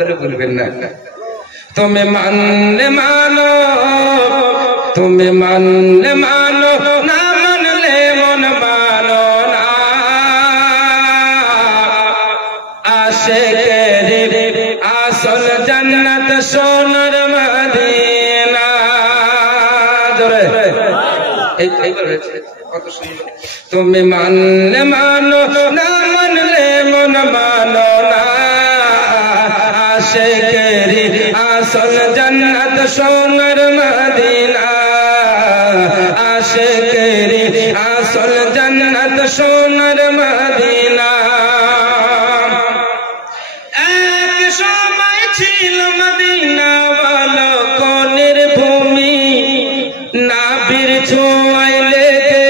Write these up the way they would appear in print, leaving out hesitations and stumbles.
করে বলবেন না। তুমি মানলে মানো, তুমি মানলে মানো, না মানলে মন মানো না। আশিকের আসল জান্নাত সোনার মদিনা। জোরে এইবার হয়েছে কত সুন্দর। তুমি মানলে মানো, না মানলে মন মানো না। আশিকের আসল জান্নাত সোনার মদিনা। আশিকের আসল জান্নাত সোনার মদিনা। এক সময় ছিল মদিনা বলো কোনের ভূমি, নাবির ছোঁয়ায় লেগে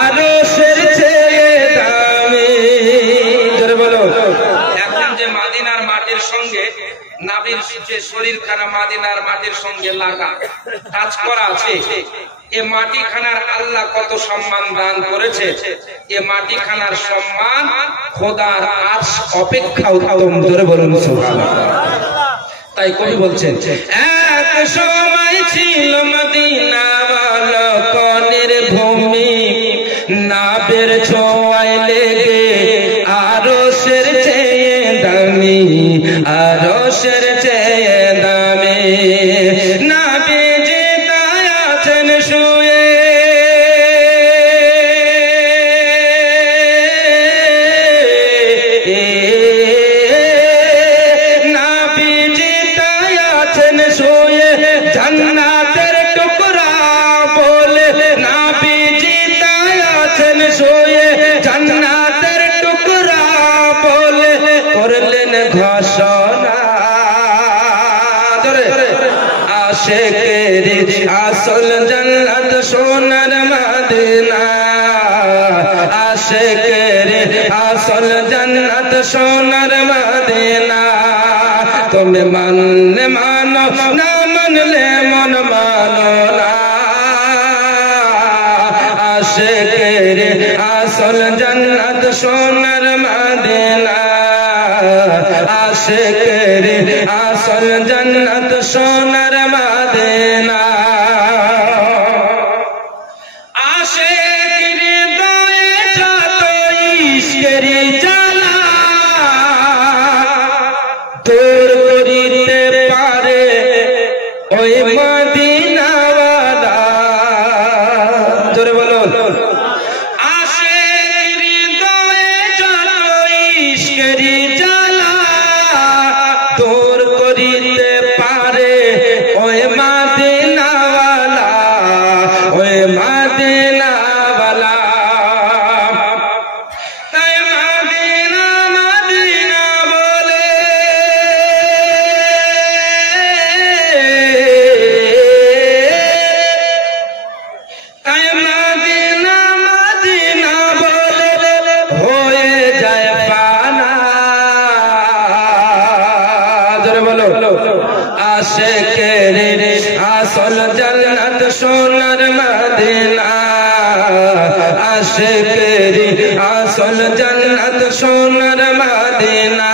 আরশের চেয়ে দামি। জোরে বলো। এখন যে মদিনার মাটির সঙ্গে নাবির যে শরীরখানা মদিনার মাটির সঙ্গে লাগা কাজ করা আছে, এ মাটিখানার আল্লাহ কত সম্মান দান করেছে। এ মাটিখানার সম্মান খোদার আরশ অপেক্ষা উত্তম। জোরে বলুন সুবহানাল্লাহ। তাই কবি বলছেন, এক সময় ছিল মদিনা বলো কোনের ভূমি, নাবের ছোঁয়ায় লেগে আরশের চেয়ে দামি, আরশের চেয়ে দামি। নাবি যে তাই আছেন শুয়ে, নাবি যে তাই আছেন শুয়ে, জান্নাতের টুকরা বলে। নাবি যে তাই আছেন শুয়ে, জান্নাতের টুকরা বলে করলেন ঘোষণা। আশিকের আসল জান্নাত সোনার মদিনা। আশিকের আসল জান্নাত সোনার মদিনা। তুমি মানলে মানো, না মানলে মন মানো না। আশিকের আসল জান্নাত সোনার মদিনা। আশিকের আসল জান্নাত সোনার মদিনা। আশিকের হৃদয়ে যত ইশকের জ্বালা দূর করিতে পারে ওই মদিনাওয়ালা। জোরে বলো। আশিকের হৃদয়ে যত ইশকের জ্বালা দূর করিতে পারে ওই মদিনাওয়ালা, ওই মদিনাওয়ালা। তাই মদিনা মদিনা বলে তাই মদিনা মদিনা বলে হয়ে যায় পানা। জোরে বলো। আশিকের আসল জান্নাত সোনার মদিনা। আশিকের আসল জান্নাত সোনার মদিনা।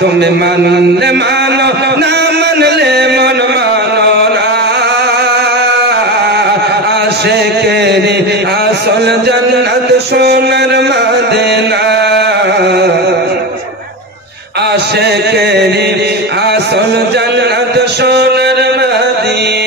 তুমি মানলে মানো, না মানলে মন মানো না। আশিকের আসল জান্নাত সোনার মদিনা। আশিকের আসল জান্নাত সোনার মদিনা।